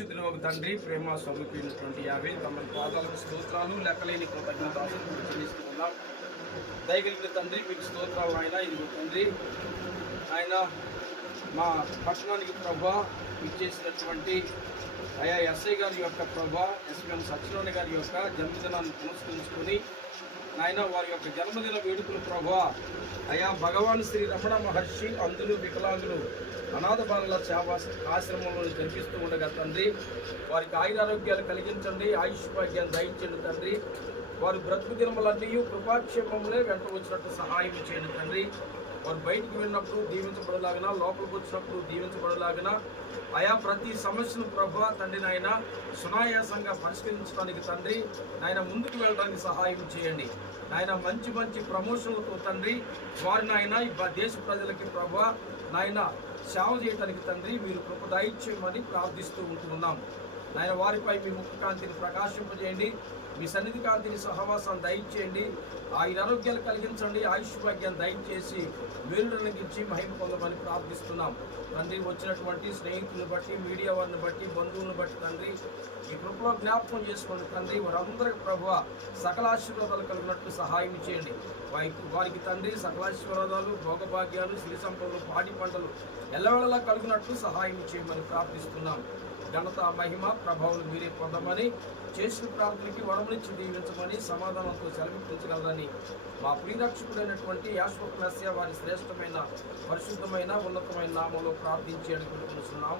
పరిశుద్ధులు ఒక తండ్రి, ప్రేమ స్వరూపినటువంటి యావే తమ పాదాలకు స్తోత్రాలు లెక్కలేని కృతజ్ఞతలు చెల్లిస్తూ ఉన్నాం. దయగలిగిన తండ్రి, మీకు స్తోత్రాలు ఆయన. ఇది తండ్రి ఆయన మా పట్టణానికి ప్రభా ఇచ్చేసినటువంటి అయా ఎస్ఐ గారి యొక్క ప్రభా ఎస్ఎం సత్యనారాయణ గారి యొక్క జన్మదినాన్ని పురస్కరించుకొని ఆయన వారి యొక్క జన్మదిన వేడుకలు ప్రభా అయా భగవాన్ శ్రీ రమణ మహర్షి అందులు వికలాంగులు అనాథ బాలల సేవా ఆశ్రమంలో జరిపిస్తూ ఉండగా తండ్రి వారికి ఆయురారోగ్యాలు కలిగించండి, ఆయుష్ భాగ్యాన్ని దయించండి తండ్రి. వారి బ్రతుకు దినములన్నీ కృపాక్షేమములే వెంట వచ్చినట్టు సహాయం చేయండి తండ్రి. వారు బయటికి వెళ్ళినప్పుడు దీవించబడలాగిన, లోపలికి వచ్చినప్పుడు దీవించబడలాగిన ఆయా ప్రతి సమస్యను ప్రభా తండ్రి నాయన సునాయాసంగా పరిష్కరించడానికి తండ్రి నాయన ముందుకు వెళ్ళడానికి సహాయం చేయండి నాయన. మంచి మంచి ప్రమోషన్లతో తండ్రి వారి నాయన ఈ దేశ ప్రజలకి ప్రభా నాయన సేవ చేయడానికి తండ్రి మీరు కృప దయచేయమని ప్రార్థిస్తూ ఉంటున్నాం నాయన. వారిపై మీ ముఖ కాంతిని ప్రకాశింపజేయండి, మీ సన్నిధి కాంతిని సహవాసాన్ని దయచేయండి, ఆరోగ్యాలు కలిగించండి, ఆయుష్ భాగ్యాన్ని దయచేసి మేలునిగించి మహిమ పొందమని ప్రార్థిస్తున్నాం తండ్రి. వచ్చినటువంటి స్నేహితులను బట్టి, మీడియా వారిని బట్టి, బంధువులను బట్టి తండ్రి ఈ కృపలో జ్ఞాపకం చేసుకోండి తండ్రి. వారందరికీ ప్రభువా సకల ఆశీర్వాదాలు కలిగినట్లు సహాయం చేయండి. వారికి తండ్రి సకలాశీర్వాదాలు, భోగభాగ్యాలు, సిరి సంపదలు, పాడి పంటలు ఎల్లవేళలా కలిగినట్లు సహాయం చేయమని ప్రార్థిస్తున్నాం. ఘనత, మహిమ, ప్రభావం మీరే పొందమని, చేసిన ప్రార్థనకి వరమునిచ్చి దీవించమని, సమాధానంతో సెలవించగలదని మా ప్రియరక్షకుడైనటువంటి యాశ్వత్ మెస్సియా వారి శ్రేష్టమైన, పరిశుద్ధమైన, ఉన్నతమైన నామంలో ప్రార్థించి అడుగుతున్నాం.